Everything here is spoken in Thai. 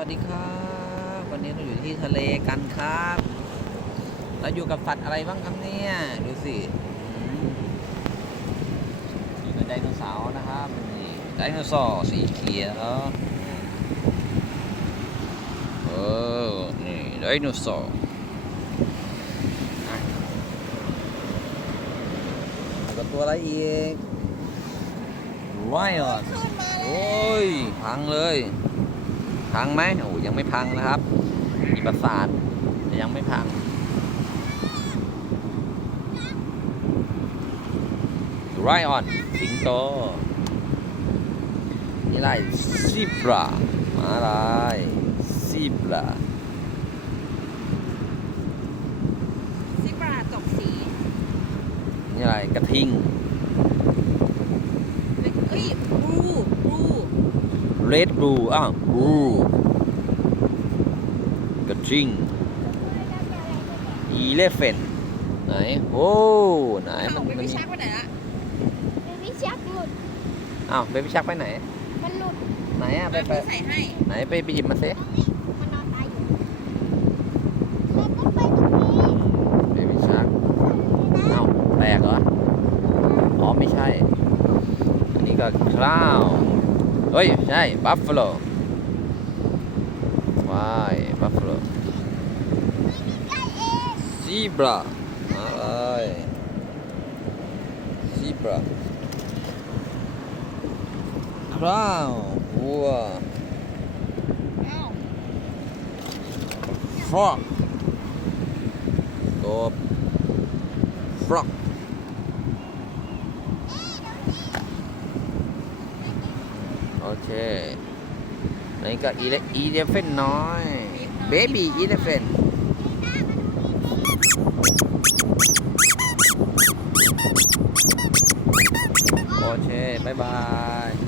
วัสดีครับ วันนี้เราอยู่ที่ทะเลกันครับ เราอยู่กับสัตว์อะไรบ้างครับเนี่ย ดูสิอืมอยู่กับไดโนเสาร์นะครับนี่ไดโนเสาร์สีเขียวเออนี่ไดโนเสาร์อะแล้วก็ตัวอะไรอีกไลออนโอ้ย พังเลย พังไหมโอ้ยังไม่พังนะครับมีประสาทแต่ยังไม่พังไรออนสิงโตนี่ไรซีบรามาลายซีบราซิบราตกสีนี่ไรกระทิง เอ้ยบลูบลู เรดบลูอ้าวบลูกระทิงอีเลฟเฟนไหนโอ้ไหนอ้ามัวนเป็นมันวิชาไปไหนละเบบี้ชักหลุดอ้าวเบบี้ชักไปไหน มันหลุด ไหนอะไปเอาไปพี่ใส่ให้ไหนไปไปหยิบมาสิมันนอนตายอยู่แล้วก็ไปตรงนี้เบบี้ชักเอ้าแตกเหรออ๋อไม่ใช่ อันนี้ก็คลาว เฮ้ย ใช่บัฟฟาโลว้ายบัฟฟาโลซีบรามาเลยซีบราคราววัวอ้าวฟรอกกบฟรอก โอเคนี่ก็อีเลอีเลฟเฟนน้อยเบบี้อีเลฟเฟนโอเคบายบาย